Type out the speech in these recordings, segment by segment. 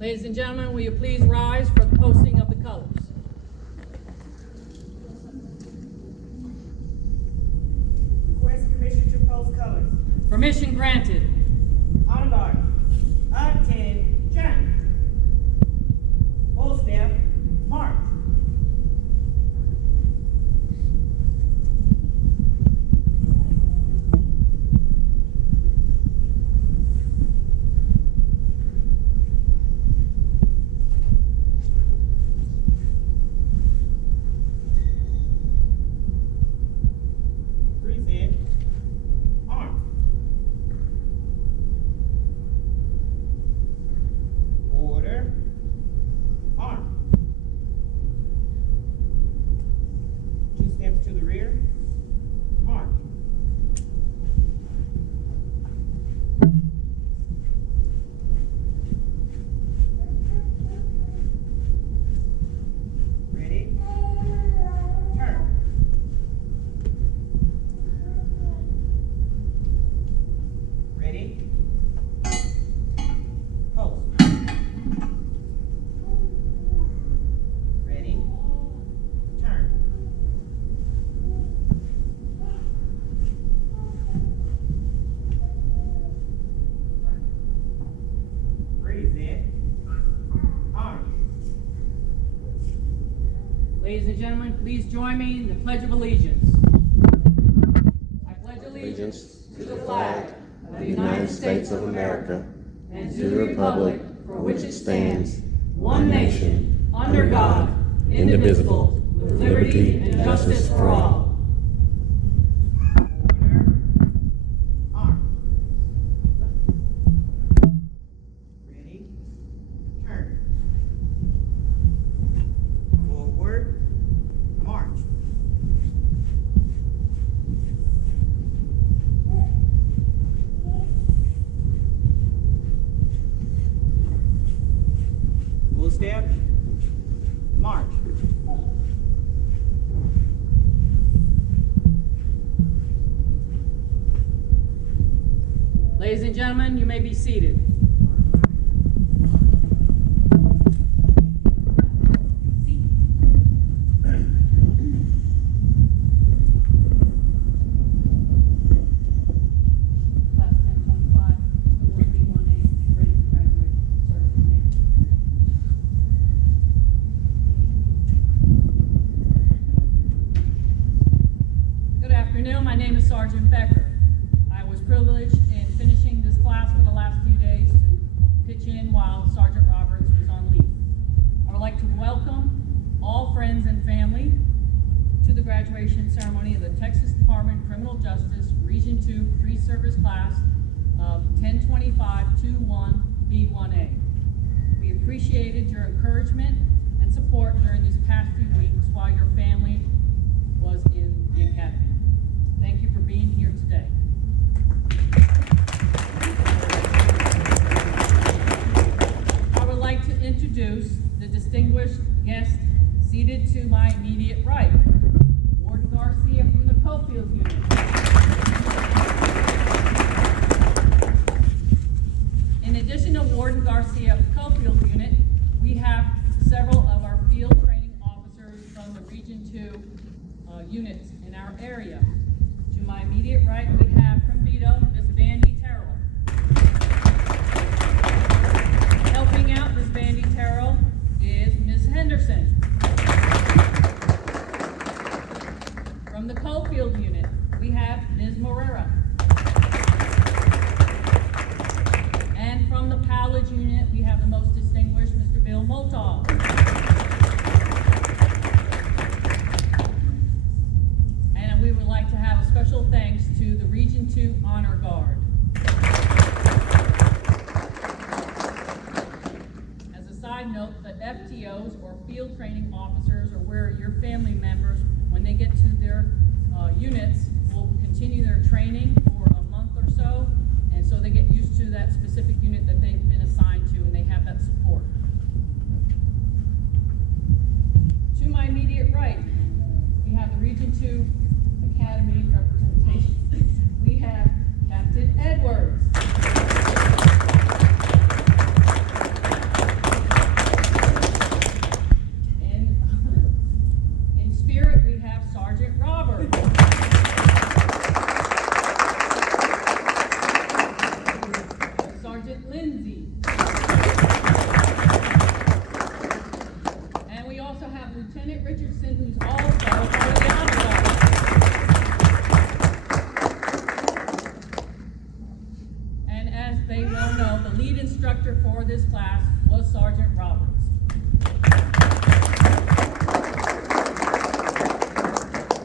Ladies and gentlemen, will you please rise for the posting of the colors? Request permission to post colors. Permission granted. Honor guard. Attention. Full step. March. Reset. Arm. Order. Arm. 2 steps to the rear. March. Ready? Turn. Ready? Post. Ready? Turn. Reset. Arm. Ladies and gentlemen, please join me in the Pledge of Allegiance. I pledge allegiance to the flag of the United States of America and to the republic for which it stands, one nation, under God, indivisible, with liberty and justice for all. Order. Arm. Ready? Turn. Forward. March. Full step. March. Ladies and gentlemen, you may be seated. Class 1025, 01D2021, ready to graduate. Sir, you may. Good afternoon. My name is Sergeant Becker. I was privileged in finishing this class for the last few days to pitch in while Sergeant Roberts was on leave. I would like to welcome all friends and family to the graduation ceremony of the Texas Department of Criminal Justice Region 2 Pre-Service Class of 1025-21B1A. We appreciated your encouragement and support during these past few weeks while your family was in the academy. Thank you for being here today. I would like to introduce the distinguished guest seated to my immediate right, Warden Garcia from the Coffield unit. In addition to Warden Garcia of the Coffield unit, we have several of our field training officers from the Region 2 units in our area. To my immediate right, we have from beto, Ms. Vandy Terrell. Helping out Ms. Vandy Terrell is Ms. Henderson. From the Coffield unit, we have Ms. Morera. And from the Pallage unit, we have the most distinguished Mr. Bill Motov. And we would like to have a special thanks to the Region 2 Honor Guard. As a side note, the FTOs or field training officers are where your family members, when they get to their units, will continue their training for a month or so, and so they get used to that specific unit that they've been assigned to, and they have that support. To my immediate right, we have the Region 2 Academy representation. We have Captain Edwards. instructor for this class was Sergeant Roberts.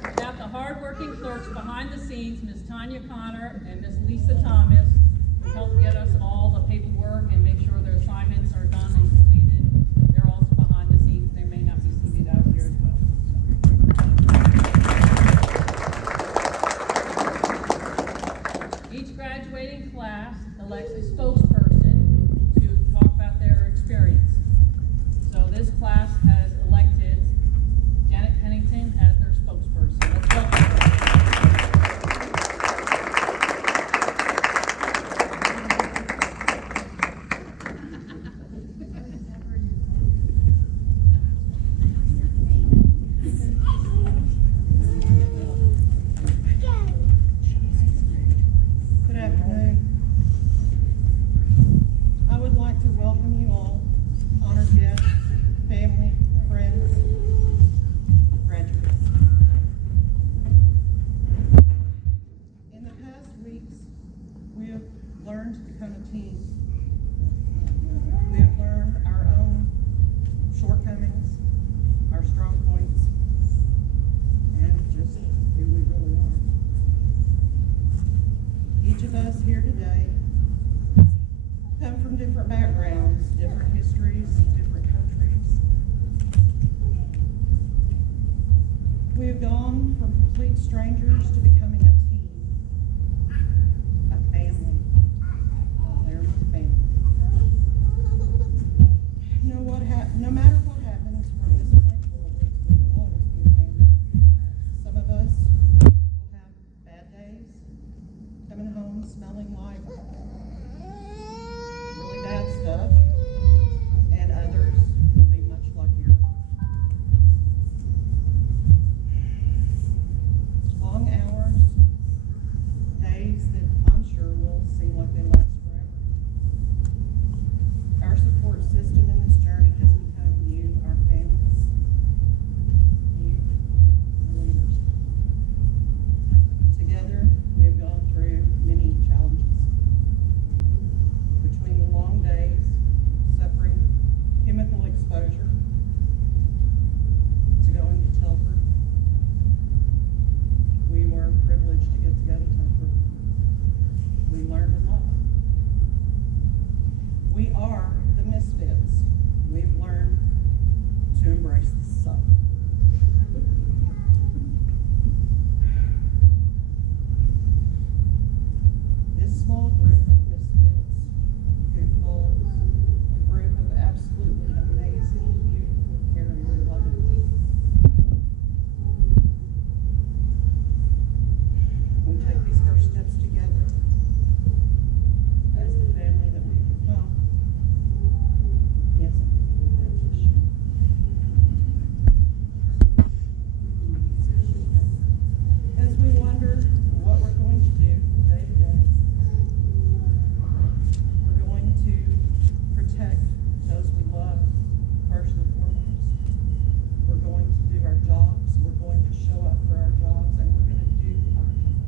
Without the hard-working clerks behind the scenes, Ms. Tanya Connor and Ms. Lisa Thomas, who helped get us all the paperwork and make sure their assignments are done and completed. They're also behind the scenes. They may not be seated out here as well. Each graduating class elects a spokesperson to talk about their experience. So this class has elected Janet Pennington as their spokesperson. Let's welcome her. Good afternoon. I would like to welcome you all, honored guests, family, friends, graduates. In the past weeks, we have learned to become a team. We have learned our own shortcomings, our strong points, and just who we really are. Each of us here today come from different backgrounds, different histories, different countries. We have gone from complete strangers to becoming a team, a family. They're my family. No matter what happens from this point forward, we will always be a family. Some of us will have bad days, coming home smelling like really bad stuff, and others will be much luckier. Long hours, days that I'm sure will seem like they last forever. Our support system in this journey has become you, our families, you, our leaders. Together, we have gone through many challenges. Between the long days, suffering chemical exposure, to going to Telford, we were privileged to get to go to Telford. We learned a lot. We are the misfits. We've learned to embrace the suck. This small group of misfits, goofballs, a group of absolutely amazing, beautiful, caring, and loving people. We take these first steps together as the family that we've become. Yes, that's a shoe. As we wonder what we're going to do day to day, we're going to protect those we love first and foremost. We're going to do our jobs. We're going to show up for our jobs, and we're going to do our jobs.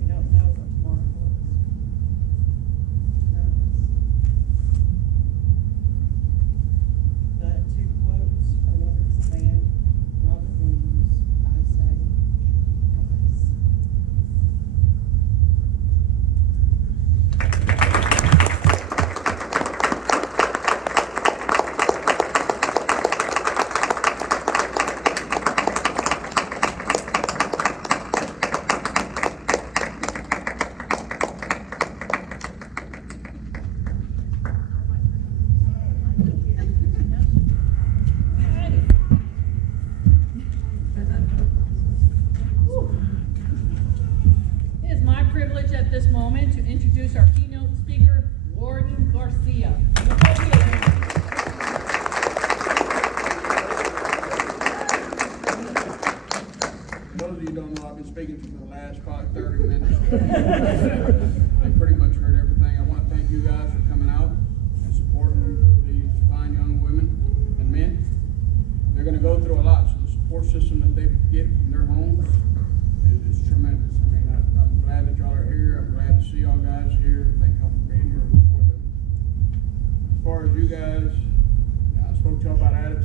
We don't know what tomorrow holds. None of us. But to quote a wonderful man, Robert Williams, I say, help us. It is my privilege at this moment to introduce our keynote speaker, Warden Garcia. Those of you who don't know, I've been speaking for the last probably 30 minutes. I pretty much heard everything. I want to thank you guys for coming out and supporting these fine young women and men. They're going to go through a lot, so the support system that they get from their homes is tremendous. I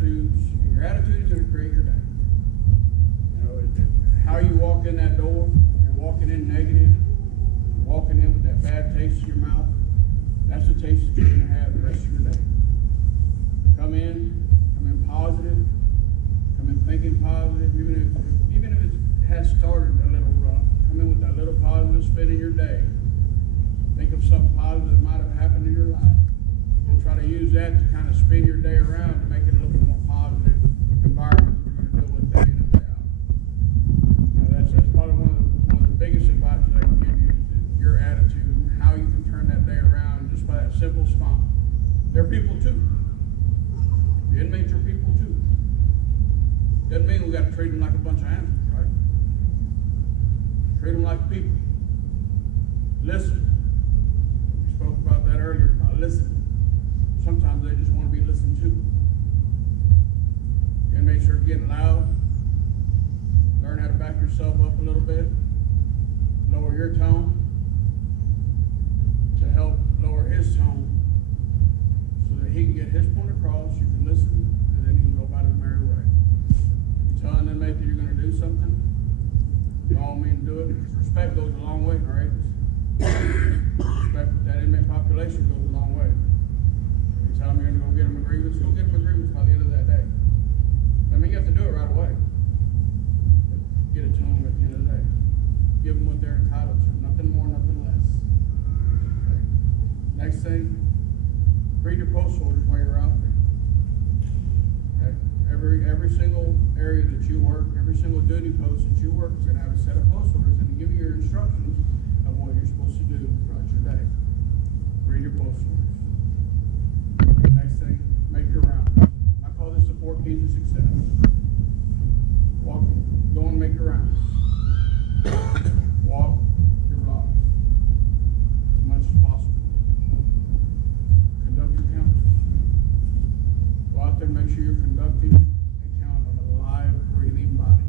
attitudes, your attitude is going to create your day. You know, how you walk in that door, you're walking in negative, you're walking in with that bad taste in your mouth, that's the taste that you're going to have the rest of your day. Come in positive, come in thinking positive, even if it has started a little rough, come in with that little positive spin in your day. Think of something positive that might have happened in your life. You'll try to use that to kind of spin your day around to make it a little bit more positive environment that you're going to deal with day in and day out. You know, that's probably one of the biggest advice I can give you is your attitude and how you can turn that day around just by that simple smile. They're people too. The inmates are people too. Doesn't mean we got to treat them like a bunch of animals, right? Treat them like people. Listen. We spoke about that earlier, about listening. Sometimes they just want to be listened to. Inmates are getting loud. Learn how to back yourself up a little bit. Lower your tone to help lower his tone so that he can get his point across, you can listen, and then he can go about his merry way. You tell an inmate that you're going to do something, by all means do it, because respect goes a long way, right? Respect with that inmate population goes a long way. If you tell them you're going to go get them a grievance, go get them a grievance by the end of that day. I mean, you have to do it right away. Get it to them at the end of the day. Give them what they're entitled to. Nothing more, nothing less. Okay. Next thing, read your post orders while you're out there. Okay. Every single area that you work, every single duty post that you work is going to have a set of post orders and to give you your instructions of what you're supposed to do throughout your day. Read your post orders. Next thing, make your rounds. I call this the 4 keys of success. Walk, go and make your rounds. Walk your blocks as much as possible. Conduct your counts. Go out there and make sure you're conducting a count of a live, breathing body.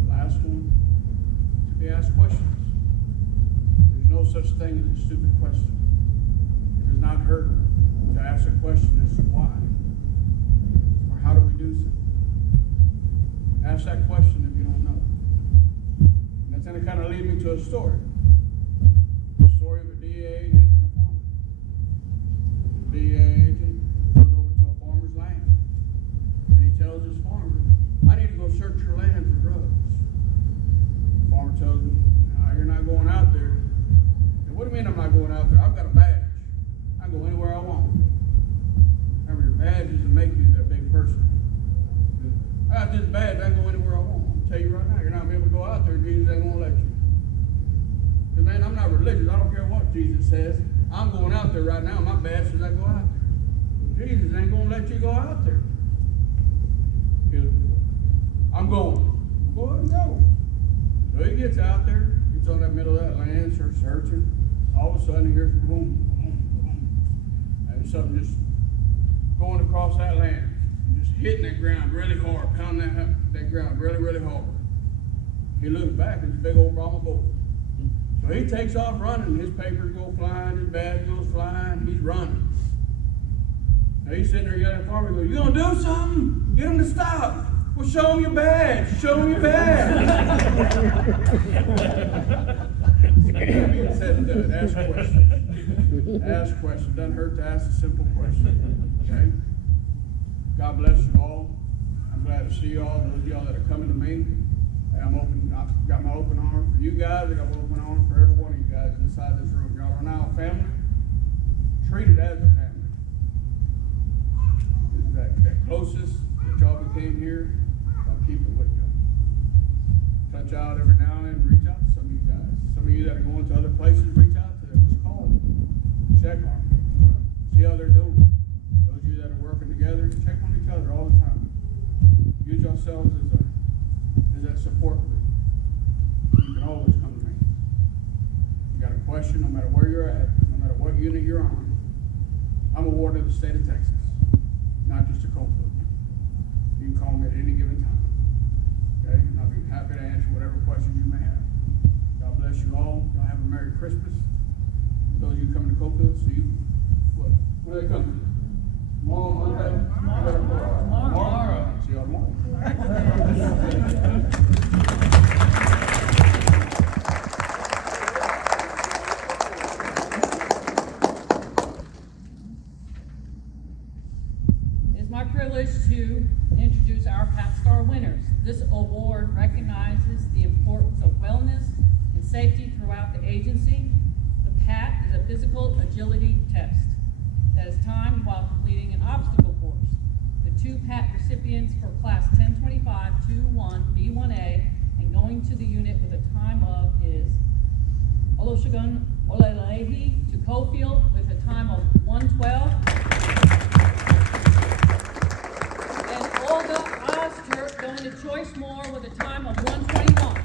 The last one, to be asked questions. There's no such thing as a stupid question. It does not hurt to ask a question as to why or how do we do something. Ask that question if you don't know. And that's going to kind of lead me to a story. The story of a DEA agent and a farmer. The DEA agent goes over to a farmer's land. And he tells his farmer, I need to go search your land for drugs. The farmer tells him, no, you're not going out there. And what do you mean I'm not going out there? I've got a badge. I can go anywhere I want. Remember, your badge doesn't make you that big person. I got this badge, I can go anywhere I want. I'll tell you right now, you're not going to be able to go out there, Jesus ain't going to let you. Because, man, I'm not religious. I don't care what Jesus says. I'm going out there right now. My badge says I go out there. Jesus ain't going to let you go out there. I'm going. Go ahead and go. So he gets out there. He's on that middle of that land, starts searching. All of a sudden, he hears boom, boom, boom. And something just going across that land. Just hitting that ground really hard, pounding that ground really, really hard. He looks back, and it's a big old Brahma bull. So he takes off running. His papers go flying, his badge goes flying. He's running. Now he's sitting there yelling at the farmer. He goes, you gonna do something? Get him to stop. Well, show him your badge. Show him your badge. Being said and done. Ask questions. Ask questions. Doesn't hurt to ask a simple question. Okay? God bless you all. I'm glad to see you all. Those of y'all that are coming to me. I've got my open arm for you guys. I got my open arm for every one of you guys inside this room. Y'all are now a family. Treated as a family. That closest that y'all became here, I'll keep it with you. Touch out every now and then. Reach out to some of you guys. Some of you that are going to other places, reach out to them. Just call them. Check on them. See how they're doing. Those of you that are working together, check on each other all the time. Use yourselves as that support group. You can always come to me. You got a question, no matter where you're at, no matter what unit you're on. I'm a ward of the state of Texas, not just a coffield. You can call me at any given time. Okay? And I'll be happy to answer whatever questions you may have. God bless you all. Y'all have a Merry Christmas. Those of you coming to Cofield, see you. What are they coming? Tomorrow. See y'all tomorrow. It's my privilege to introduce our PAT Star winners. This award recognizes the importance of wellness and safety throughout the agency. The PAT is a physical agility test that is timed while completing an obstacle course. The two PAT recipients for class 1025-21B1A and going to the unit with a time of is Olusegun Olalehi to Coffield with a time of 1:12. And Olga Oster going to Choice Moore with a time of 1:21.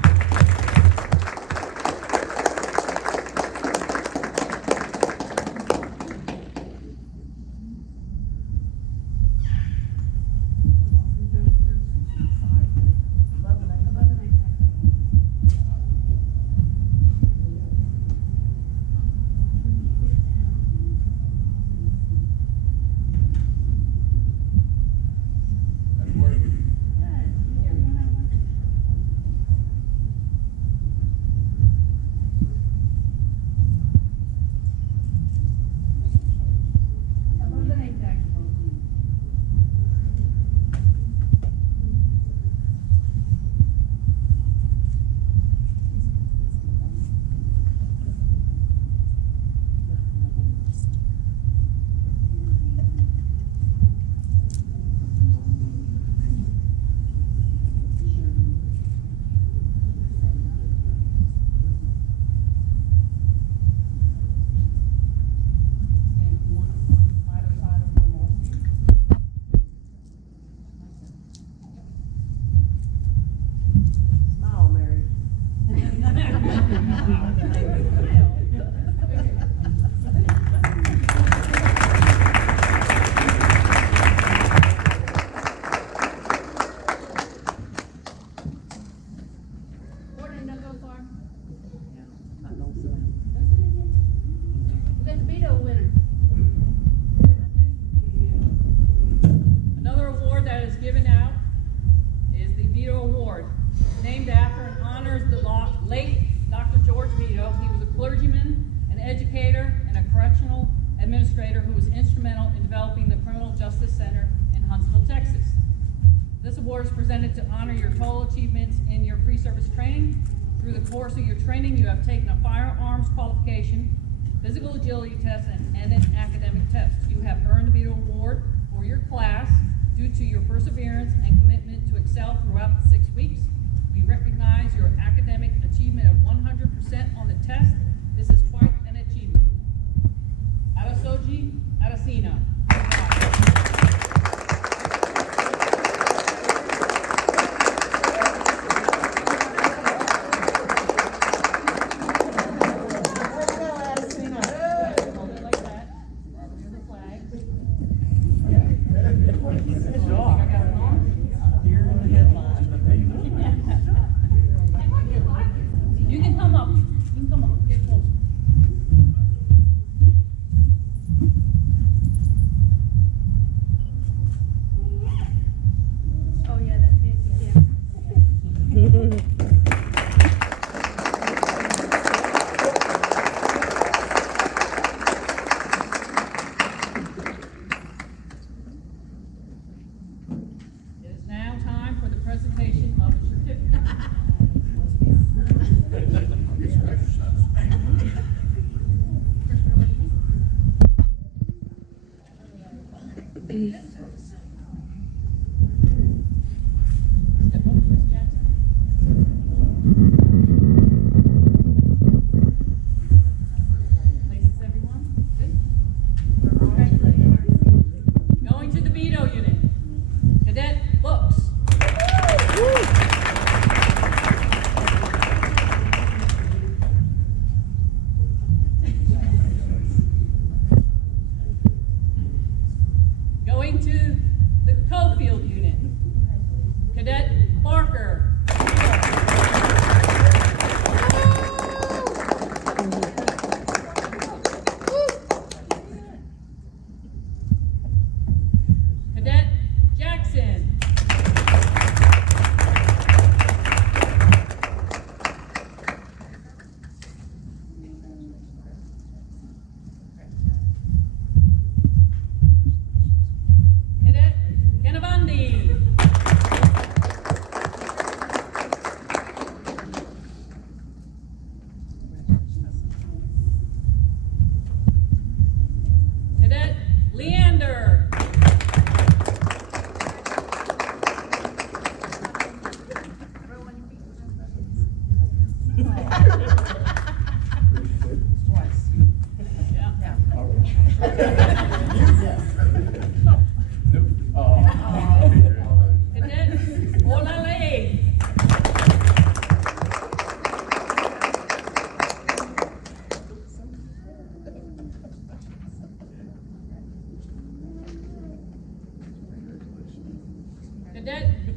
That's work. Smile, Mary. Let's beto winner. Another award that is given out is the Beto Award, named after and honors the late Dr. George Beto. He was a clergyman, an educator, and a correctional administrator who was instrumental in developing the Criminal Justice Center in Huntsville, Texas. This award is presented to honor your total achievements in your pre-service training. Through the course of your training, you have taken a firearms qualification, physical agility test, and an academic test. You have earned the Beto Award for your class due to your perseverance and commitment to excel throughout the 6 weeks. We recognize your academic achievement of 100% on the test. This is quite an achievement. Adesoji Adesina. Hold it like that. Here's the flag. I got it on. Deer in the headline. You can come up. You can come up. Get closer. Oh, yeah, that big, yeah. It is now time for the presentation of the certificate. Get some exercise. Step up, Ms. Jackson. Places everyone. Good. Going to the Beto unit. Cadet books. Going to the Coffield unit. Cadet Barker.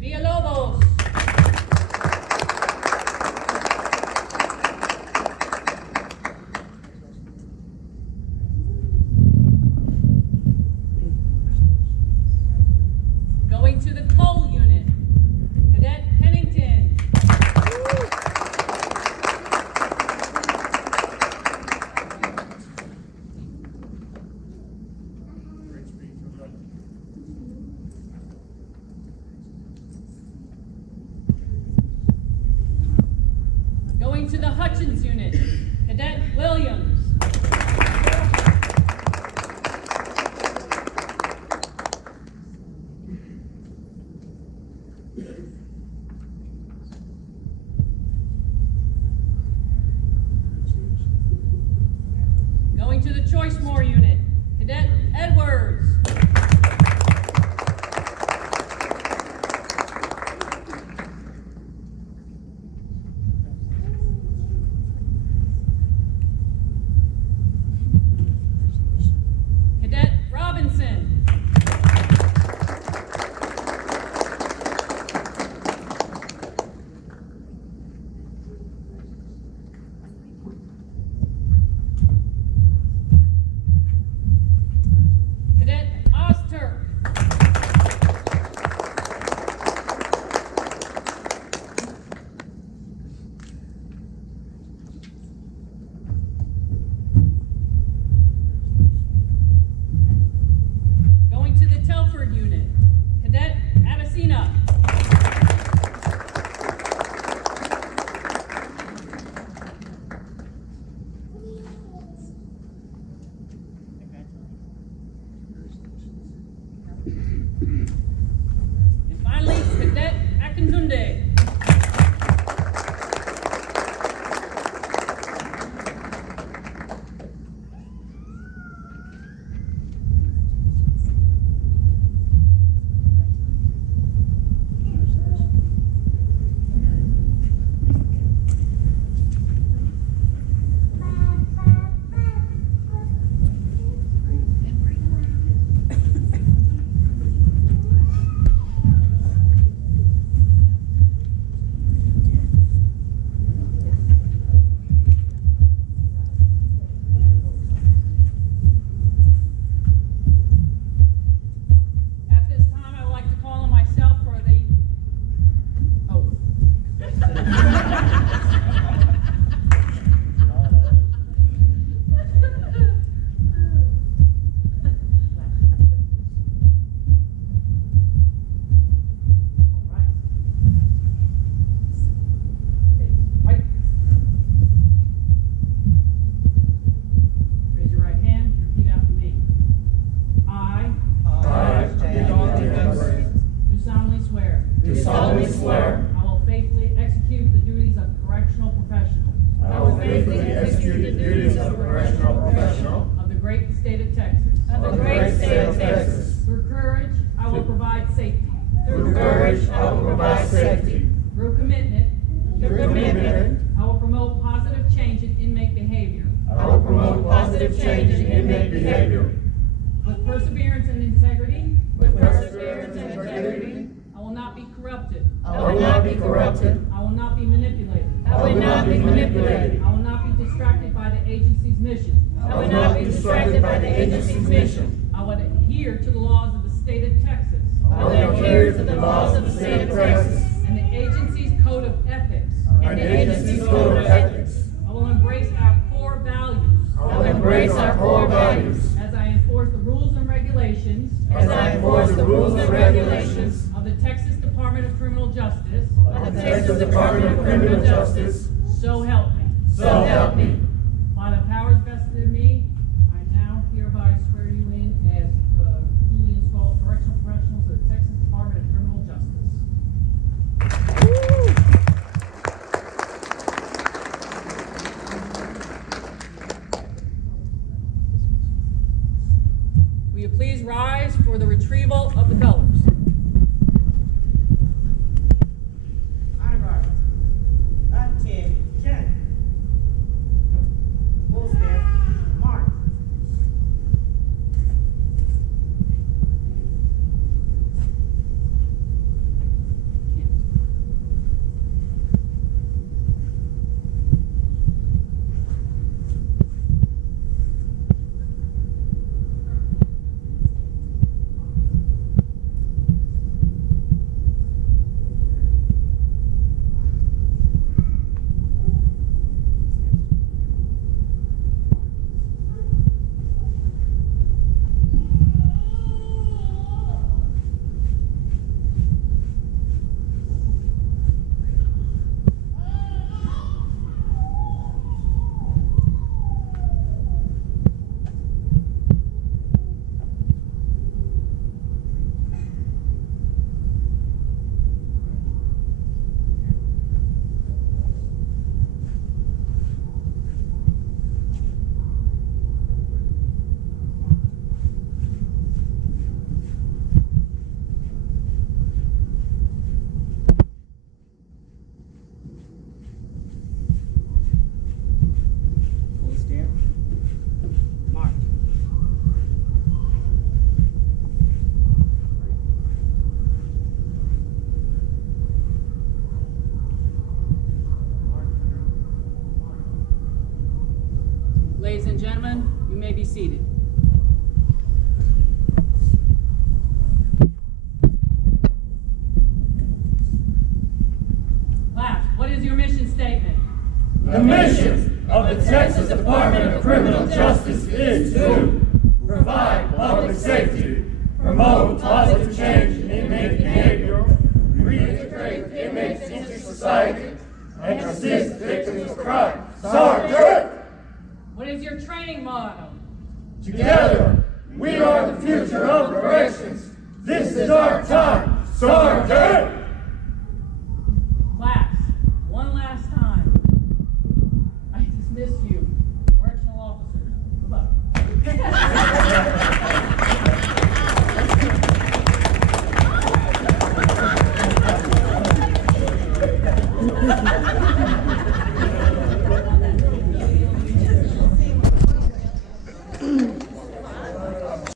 Villalobos. Going to the coal unit, Cadet Pennington. Great speech. Well done. Going to the Hutchins unit, Cadet Williams. Going to the Choicemore unit, Cadet Edwards. Cadet Robinson. Cadet Ozturk. Going to the Telford unit, Cadet Abessina. And finally, Cadet Akintunde. At this time, I would like to call on myself for the oath. Right. Raise your right hand, repeat after me. I do solemnly swear. Do solemnly swear. I will faithfully execute the duties of correctional professional I will faithfully execute the duties of a correctional professional of the great state of Texas. of the great state of Texas. Through courage, I will provide safety. Through courage, I will provide safety. Through commitment, Through commitment, I will promote positive change in inmate behavior. I will promote positive change in inmate behavior. With perseverance and integrity, With perseverance and integrity, I will not be corrupted. I will not be corrupted. I will not be manipulated. I will not be manipulated. I will not be distracted by the agency's mission. I will not be distracted by the agency's mission. I will adhere to the laws of the state of Texas I will adhere to the laws of the state of Texas and the agency's code of ethics. and the agency's code of ethics. I will embrace our core values I will embrace our core values as I enforce the rules and regulations as I enforce the rules and regulations of the Texas Department of Criminal Justice. of the Texas Department of Criminal Justice. So help me. So help me. By the powers vested in me, I now hereby swear you in as duly installed correctional professionals of the Texas Department of Criminal Justice. Will you please rise for the retrieval of the colors? Honor guard. Attention. Full step. March. Ladies and gentlemen, you may be seated. Class, what is your mission statement? The mission of the Texas Department of Criminal Justice is to provide public safety, promote positive change in inmate behavior, reintegrate inmates into society, and assist victims of crime. Sergeant! What is your training motto? Together, we are the future of corrections. This is our time. Sergeant! Class, one last time. I dismiss you. Correctional officers. Good luck.